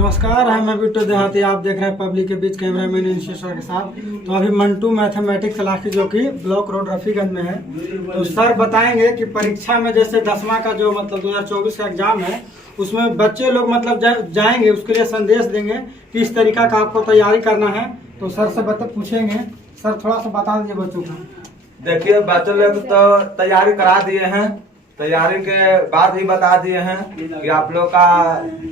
नमस्कार है, मैं बिट्टू देहाती। आप देख रहे हैं पब्लिक के बीच कैमरा मैन इंस्टीट्यूट के साथ। तो अभी मंटू मैथमेटिक्स क्लास की जो कि ब्लॉक रोड रफीगंज में है, तो सर बताएंगे कि परीक्षा में जैसे 10वां का जो मतलब 2024 का एग्जाम है, उसमें बच्चे लोग मतलब जाएंगे, उसके लिए संदेश देंगे कि इस तरीका का आपको तैयारी करना है। तो सर से पूछेंगे। सर थोड़ा सा बता दीजिए बच्चों को। देखिए, बच्चों लोग तो तैयारी करा दिए हैं, तैयारी के बाद ही बता दिए हैं कि आप लोग का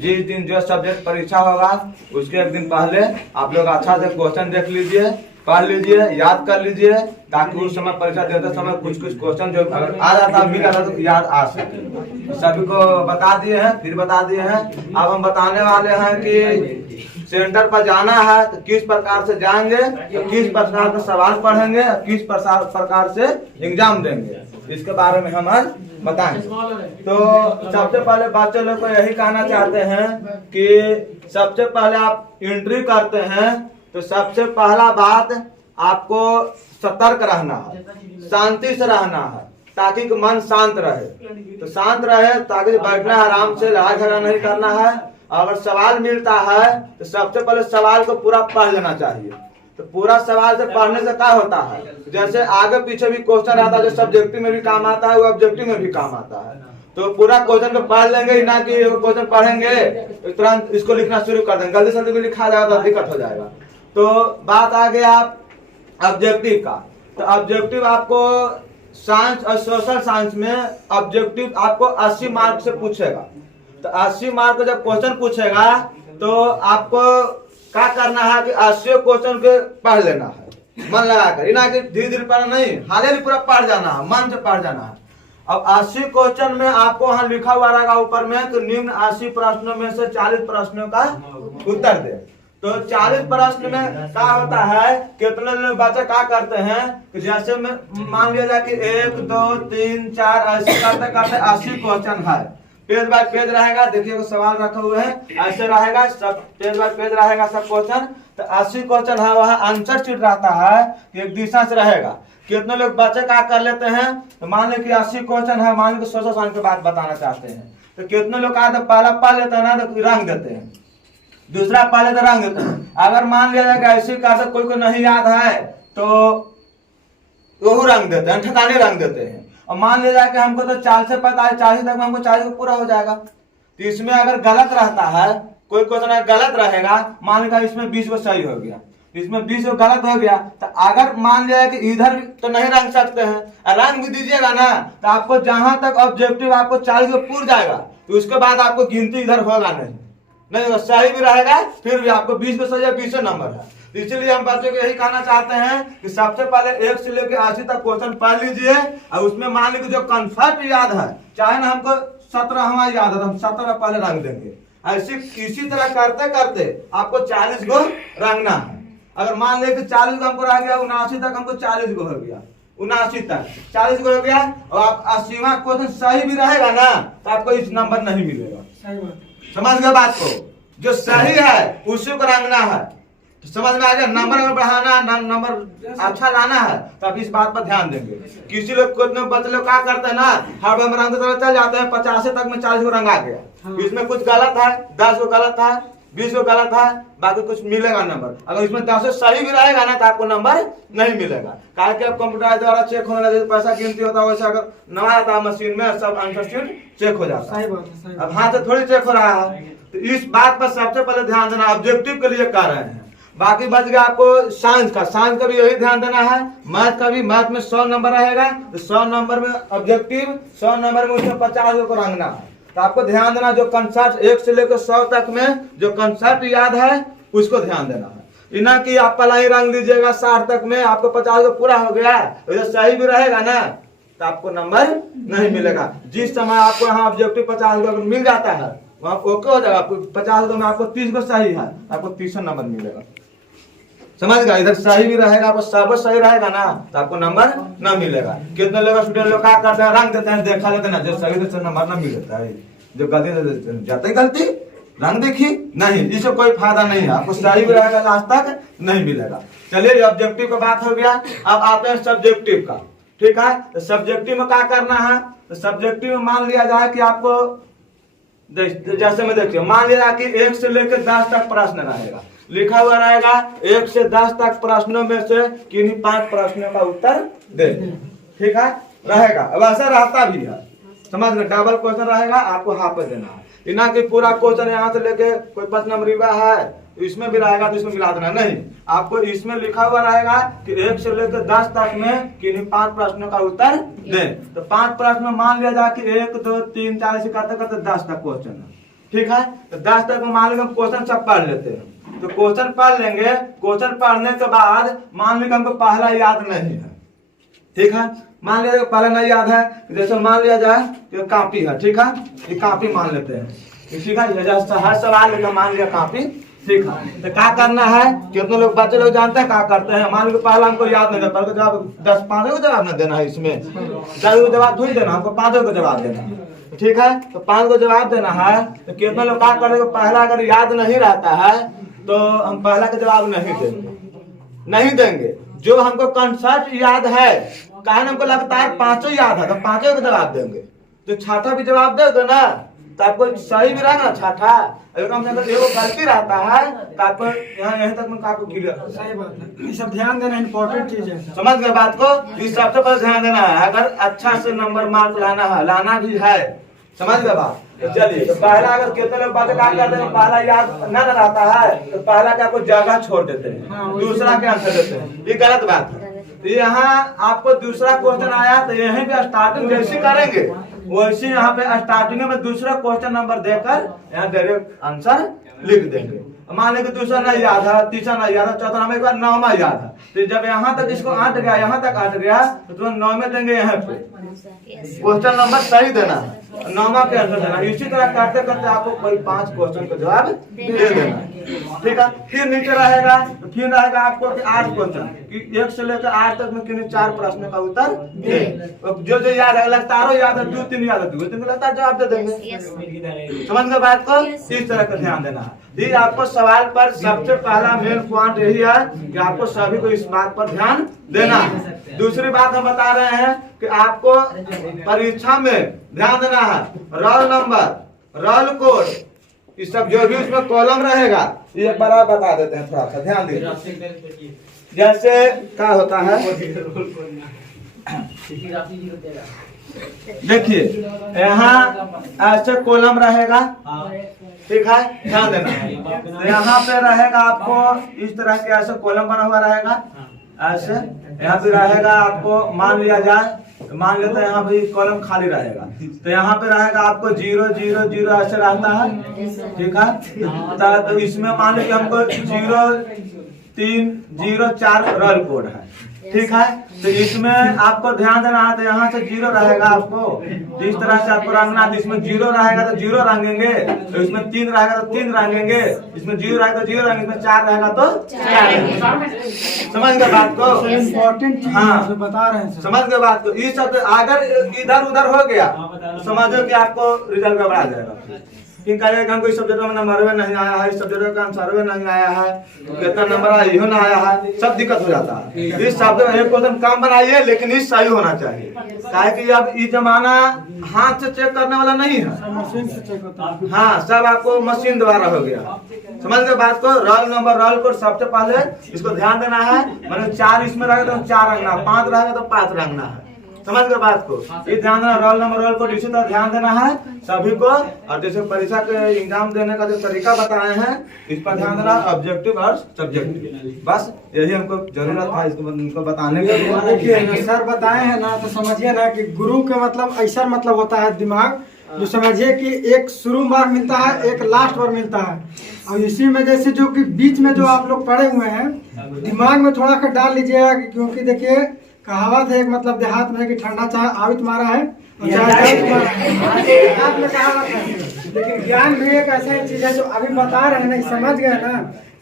जिस दिन जो सब्जेक्ट परीक्षा होगा उसके एक दिन पहले आप लोग अच्छा से क्वेश्चन देख लीजिए, पढ़ लीजिए, याद कर लीजिए, ताकि उस समय परीक्षा देते समय कुछ क्वेश्चन जो अगर आ जाता मिल जाता तो याद आ सके। सभी को बता दिए हैं, फिर बता दिए हैं। अब हम बताने वाले हैं कि सेंटर पर जाना है तो किस प्रकार से जाएंगे, तो किस प्रकार के सवाल पढ़ेंगे, किस प्रकार से एग्जाम देंगे, इसके बारे में हम आज बताएंगे। तो सबसे पहले बच्चे लोग को यही कहना चाहते हैं कि सबसे पहले आप एंट्री करते हैं तो सबसे पहला बात आपको सतर्क रहना है, शांति से रहना है, ताकि मन शांत रहे। तो शांत रहे ताकि बैठना आराम से, लड़ाई झगड़ा नहीं करना है। अगर सवाल मिलता है तो सबसे पहले सवाल को पूरा पढ़ लेना चाहिए। तो पूरा सवाल से पढ़ने से क्या होता है, जैसे आगे पीछे भी क्वेश्चन आता है जो सब्जेक्टिव में भी काम आता है, वो ऑब्जेक्टिव में भी काम आता है। तो पूरा क्वेश्चन को पढ़ लेंगे, ना कि क्वेश्चन पढ़ेंगे तुरंत इसको लिखना शुरू कर देंगे, जल्दी से भी लिखा जाएगा तो दिक्कत हो जाएगा। तो बात आ गया आप ऑब्जेक्टिव का। तो ऑब्जेक्टिव आपको साइंस और सोशल साइंस में ऑब्जेक्टिव आपको 80 मार्क से पूछेगा। तो 80 मार्क का जब क्वेश्चन पूछेगा तो आपको क्या करना है कि 80 क्वेश्चन के पढ़ लेना है मन लगाकर, ना कि धीरे धीरे पढ़ना नहीं, हाले पूरा पढ़ जाना है, मन से पढ़ जाना है। अब 80 क्वेश्चन में आपको वहां लिखा हुआ रहेगा ऊपर में कि निम्न 80 प्रश्नों में से 40 प्रश्नों का उत्तर दे। तो 40 प्रश्न में क्या होता है, कितने लोग बच्चे क्या करते हैं कि जैसे में मान लिया जाए कि 1 2 3 4 ऐसे करते करते 80 क्वेश्चन है, पेज बाय पेज रहेगा। देखिए सवाल रखे हुए हैं, ऐसे रहेगा, सब पेज बाय पेज रहेगा सब क्वेश्चन। तो 80 क्वेश्चन है, वहाँ आंसर शीट रहता है कि एक दिशा से रहेगा। कितने लोग बच्चे क्या कर लेते हैं, तो मान लो कि 80 क्वेश्चन है, मान लो कि 100 की बात बताना चाहते हैं, तो कितने लोग का पहला पढ़ लेते हैं ना तो रंग देते हैं, दूसरा पहले तो रंग देते हैं। अगर मान लिया जाए कि ऐसे कर कोई को नहीं याद है तो वो रंग देते हैं, ठिकाने रंग देते हैं। और मान लिया जाए कि हमको तो 40 से पता है, 40 तक में हमको 40 को पूरा हो जाएगा। तो इसमें अगर गलत रहता है, कोई क्वेश्चन गलत रहेगा, मान लिया इसमें 20 को सही हो गया, इसमें 20 को गलत हो गया, तो अगर मान लिया कि इधर तो नहीं रंग सकते हैं, रंग भी दीजिएगा ना तो आपको जहां तक ऑब्जेक्टिव आपको 40 को पूर जाएगा, तो उसके बाद आपको गिनती इधर होगा नहीं, सही भी रहेगा, फिर भी आपको 20 को सही है, 20 नंबर है। इसलिए हम बच्चों को यही कहना चाहते हैं कि सबसे पहले 1 से लेकर 80 तक क्वेश्चन पढ़ लीजिए, और उसमें मान लीजिए जो कंसेप्ट याद है, चाहे ना हमको 17 याद है तो हम 17 पहले रंग देंगे। ऐसे इसी तरह करते करते आपको 40 को रंगना है। अगर मान ले कि 40 को हमको रह गया, 79 तक हमको 40 को हो गया, 79 तक 40 को हो गया, और आप 80वां क्वेश्चन सही भी रहेगा ना तो आपको इस नंबर नहीं मिलेगा। सही बात, समझ गए बात को, जो सही है उसी को रंगना है। तो समझ में आ गया, नंबर अगर बढ़ाना है, नंबर अच्छा लाना है तो आप इस बात पर ध्यान देंगे। किसी लोग बच्चे लोग क्या करते हैं ना, हर बार रंगते चल जाते हैं, 50 तक में 40 को रंगा गया, इसमें कुछ गलत है, 10 को गलत है, 20 को गलत है, बाकी कुछ मिलेगा नंबर। अगर इसमें 10 सही भी रहेगा ना तो आपको नंबर नहीं मिलेगा, कारण कि अब कंप्यूटर द्वारा चेक होने लगे, पैसा गिनती होता है वैसे अगर नया आता है मशीन में सब आंसर शीट चेक हो जाता है। अब हाथ से थोड़ी चेक हो रहा है, तो इस बात पर सबसे पहले ध्यान देना। ऑब्जेक्टिव के लिए कर रहे हैं, बाकी बच गया आपको साइंस का भी यही ध्यान देना है। मैथ का भी, मैथ में 100 नंबर रहेगा, तो 100 नंबर में ऑब्जेक्टिव, 100 नंबर में उसमें 50 को रंगना है। तो आपको ध्यान देना, जो कंसेप्ट 1 से लेकर 100 तक में जो कंसेप्ट याद है उसको ध्यान देना है, इना कि आप पहला ही रंग दीजिएगा 60 तक में आपको 50 को पूरा हो गया, तो सही भी रहेगा ना तो आपको नंबर नहीं मिलेगा। जिस समय आपको यहाँ ऑब्जेक्टिव 50 को मिल जाता है वहाँ ओके हो जाएगा, 50 में आपको 30 को सही है, आपको 30 नंबर मिलेगा। समझ गया, इधर सही भी रहेगा, आपको सब सही रहेगा ना तो आपको नंबर न मिलेगा। कितने लोग स्टूडेंट लोग क्या करते हैं, रंग देते हैं, देखा लेते ना, जो सही से नंबर न मिलता है, जो गलती जाते गलती रंग देखी नहीं, इससे कोई फायदा नहीं है, आपको सही भी रहेगा लास्ट तक नहीं मिलेगा। चलिए ऑब्जेक्टिव का बात हो गया, अब आते हैं सब्जेक्टिव का। ठीक है, तो सब्जेक्टिव में क्या करना है, तो सब्जेक्टिव में मान लिया जाए कि आपको जैसे में देखिए, मान लिया कि 1 से लेकर 10 तक प्रश्न रहेगा, लिखा हुआ रहेगा 1 से 10 तक प्रश्नों में से किन्हीं 5 प्रश्नों का उत्तर दे। ठीक है, रहेगा। अब ऐसा रहता भी है, समझ में, डबल क्वेश्चन रहेगा, आपको हाफ पे देना है। इना कि पूरा क्वेश्चन यहाँ से लेके कोई 5 नंबर है इसमें भी रहेगा तो इसमें मिला देना, नहीं, आपको इसमें लिखा हुआ रहेगा कि 1 से लेकर 10 तक में किन्हीं 5 प्रश्नों का उत्तर दें। तो 5 प्रश्न में मान लिया जाए कि 1 2 3 4 ऐसे करते करते 10 तक क्वेश्चन है। ठीक है, तो 10 तक में मान लीजिए हम क्वेश्चन सब पढ़ लेते हैं, तो क्वेश्चन पढ़ लेंगे। क्वेश्चन पढ़ने के बाद मान लीजिए हमको पहला याद नहीं है, ठीक है, मान लिया पहला नहीं याद है, जैसे मान लिया जाए कि कॉपी है, ठीक है, ये कॉपी मान लेते हैं, ठीक है, हर सवाल लेकर मान लिया कॉपी। ठीक है, तो क्या करना है, कितने लोग बच्चे लोग जानते हैं क्या करते हैं, मान लो पहला हमको याद नहीं है, पहले जवाब 10 5 को जवाब नहीं देना है, इसमें 10 को जवाब थोड़ी देना, हमको 5 को जवाब देना है। ठीक है, तो 5 को जवाब देना है, तो कितने लोग क्या करेंगे, पहला अगर याद नहीं रहता है तो हम पहला का जवाब नहीं देंगे। जो हमको कंसेप्ट याद है, कारण हमको लगता है 5 याद है, तो 5 को जवाब देंगे। तो छठा भी जवाब दे दो ना, तो आपको सही भी रहेगा छठा। अगर हम एगो गलती रहता है तो आपको यहीं तक में आपको क्लियर। सही बात है, ये सब ध्यान देना इंपॉर्टेंट चीज है। समझ गए बात को, इस सबसे पर ध्यान देना है। अगर अच्छा से नंबर मार्क लाना भी है, समझ गए बात। तो चलिए, तो पहला अगर कितने लोग बातें काम करते हैं, पहला याद न रहता है तो पहला के आपको जगह छोड़ देते हैं, दूसरा के आंसर देते हैं, ये गलत बात है। तो यहाँ आपको दूसरा क्वेश्चन आया तो यहीं पे स्टार्टिंग जैसे करेंगे वैसे यहाँ पे स्टार्टिंग में दूसरा क्वेश्चन नंबर देकर यहाँ डायरेक्ट आंसर लिख देंगे। मान लें कि दूसरा नहीं याद है, तीसरा नहीं याद है, चौथा हमें एक बार 9वां याद है, तो जब यहाँ तक इसको आठ गया, यहाँ तक आठ गया तो तुरंत 9 में देंगे, यहाँ पे क्वेश्चन नंबर सही देना है, 9वां के आंसर देना। इसी तरह करते करते आपको कोई 5 क्वेश्चन का जवाब दे देना। ठीक है, फिर नीचे रहेगा, तो फिर रहेगा आपको 8 क्वेश्चन, 1 से लेकर 8 तक में किन्हीं 4 प्रश्नों का उत्तर दे। जो जो याद है, लगातार याद है, 2 3 याद है, 2 3 लगातार जवाब दे देंगे। समझ गए बात को, इस तरह का ध्यान देना है। ये आपको सवाल पर सबसे पहला मेन पॉइंट यही है कि आपको सभी को इस बात पर ध्यान देना है। दूसरी बात हम बता रहे हैं कि आपको परीक्षा में ध्यान देना है, रोल नंबर, रोल कोड, इस सब जो भी उसमें कॉलम रहेगा, ये बड़ा बता देते हैं, थोड़ा सा ध्यान दीजिए। जैसे क्या होता है, देखिए यहाँ ऐसे कॉलम रहेगा, ठीक है, ध्यान देना। तो यहाँ पे रहेगा आपको इस तरह के ऐसे कॉलम बना हुआ रहेगा, ऐसे यहाँ पे रहेगा। आपको मान लिया जाए, मान लेते हैं यहाँ पे कॉलम खाली रहेगा, तो यहाँ पे रहेगा आपको 0 0 0 ऐसे रहता है, ठीक है। तो इसमें मान लीजिए हमको 0 3 0 4 रोल कोड है, ठीक है। तो इसमें आपको ध्यान देना है, तो यहाँ से 0 रहेगा, आपको जिस तरह से आपको रंगना है, इसमें 0 रहेगा तो 0 रंगेंगे, तो इसमें 3 रहेगा तो 3 रंगेंगे, इसमें 0 रहेगा तो 0 रंगेंगे, इसमें 4 रहेगा तो 4 रंगेंगे। समझ गए बात को, इम्पोर्टेंट चीज हाँ बता रहे हैं, समझ गए बात को। ये सब अगर इधर उधर हो गया तो समझो कि आपको रिजल्ट गड़बड़ा जाएगा। कि कहेगा हमको इस सब्जेक्ट में नंबर नहीं आया है, इस सब्जेक्ट का आंसर नहीं आया है, कितना नंबर आया इहो ना आया है, सब दिक्कत हो जाता है। इस शब्द में एक क्वेश्चन कम बनाइए, लेकिन इस सही होना चाहिए, काहे कि अब ये जमाना हाथ से चेक करने वाला नहीं है, मशीन से चेक होता है। हाँ, सब आपको मशीन द्वारा हो गया। समझ गए बात को। रोल नंबर, रोल कोड सबसे पहले इसको ध्यान देना है, मतलब 4 इसमें रहेगा तो 4 रंगना, 5 रहेगा तो 5 रंगना है। समझ गए बात को, ये ध्यान देना। रोल नंबर, रोल कोड इसी तरह ध्यान देना है सभी को। और जैसे परीक्षा के एग्जाम देने का जो तरीका बताए हैं, इस पर ध्यान देना, ऑब्जेक्टिव और सब्जेक्टिव, बस यही हमको जरूरत था इसको बताने के लिए। देखिए सर बताए हैं ना, तो समझिए ना कि गुरु के मतलब ऐसा मतलब होता है दिमाग, जो समझिए कि एक शुरू बार मिलता है, एक लास्ट बार मिलता है। और इसी में जैसे जो कि बीच में जो आप लोग पढ़े हुए हैं, दिमाग में थोड़ा सा डाल लीजिएगा, क्योंकि देखिए कहावत है एक, मतलब देहात में कि ठंडा चाहे आवित मारा है और चाहे देहात में कहावत है। लेकिन ज्ञान भी एक ऐसा चीज है जो अभी बता रहे हैं ना, समझ गए ना।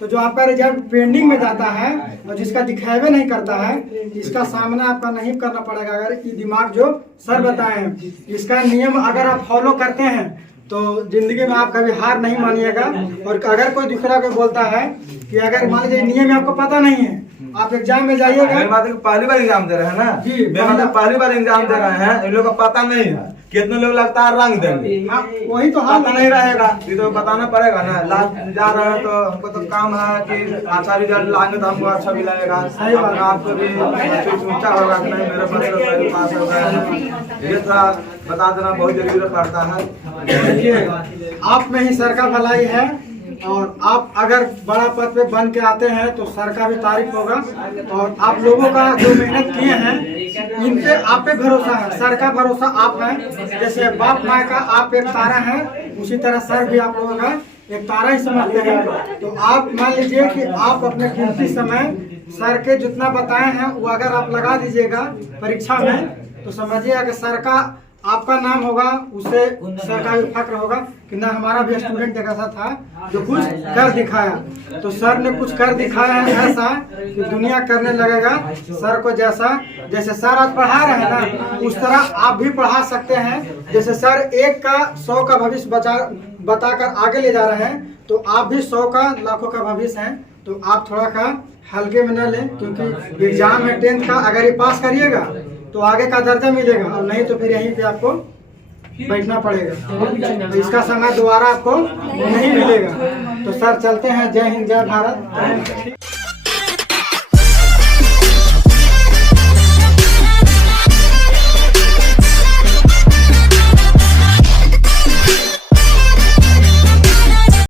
तो जो आपका रिजल्ट पेंडिंग में जाता है और जिसका दिखावे नहीं करता है, इसका सामना आपका नहीं करना पड़ेगा। अगर ये दिमाग जो सर बताए हैं, इसका नियम अगर आप फॉलो करते हैं तो जिंदगी में आप कभी हार नहीं मानिएगा। और अगर कोई दूसरा कोई बोलता है कि अगर मान लीजिए नियम आपको पता नहीं है, आप एग्जाम में जाइएगा, पहली बार एग्जाम दे रहे हैं ना जी, पहली बार एग्जाम दे रहे हैं, इन लोगों को पता नहीं है, कितने लोग लगता है रंग देंगे। हाँ, वही तो हाल पता नहीं रहेगा, ये तो बताना पड़ेगा ना। लास्ट जा रहे हैं तो हमको तो काम है कि अच्छा रिजल्ट लाएंगे तो हमको अच्छा भी लगेगा, अपने आप को भी ऊंचा होगा कि नहीं मेरे बच्चे पहले पास हो गए हैं। ये थोड़ा बता देना बहुत जरूरी पड़ता है। देखिए, आप में ही सर का भलाई है, और आप अगर बड़ा पद पे बन के आते हैं तो सर का भी तारीफ होगा। और आप लोगों का जो मेहनत किए हैं, इन पे आप पे भरोसा है, सर का भरोसा आप हैं। जैसे बाप माँ का आप एक तारा हैं, उसी तरह सर भी आप लोगों का एक तारा ही समझते हैं। तो आप मान लीजिए कि आप अपने कीमती समय सर के जितना बताए हैं वो अगर आप लगा दीजिएगा परीक्षा में, तो समझिएगा कि सर का आपका नाम होगा, उससे सर का भी फक्र होगा कि ना हमारा भी स्टूडेंट एक ऐसा था जो कुछ कर दिखाया। तो सर ने कुछ कर दिखाया है ऐसा कि दुनिया करने लगेगा सर को। जैसे सर आज पढ़ा रहे हैं ना, उस तरह आप भी पढ़ा सकते हैं। जैसे सर 1 का 100 का भविष्य बताकर आगे ले जा रहे हैं, तो आप भी 100 का लाखों का भविष्य हैं। तो आप थोड़ा का हल्के में न लें, क्योंकि एग्जाम है 10th का, अगर ये पास करिएगा तो आगे का दर्जा मिलेगा, और नहीं तो फिर यहीं पे आपको बैठना पड़ेगा। तो इसका समय दोबारा आपको नहीं मिलेगा। तो सर चलते हैं। जय हिंद, जय भारत।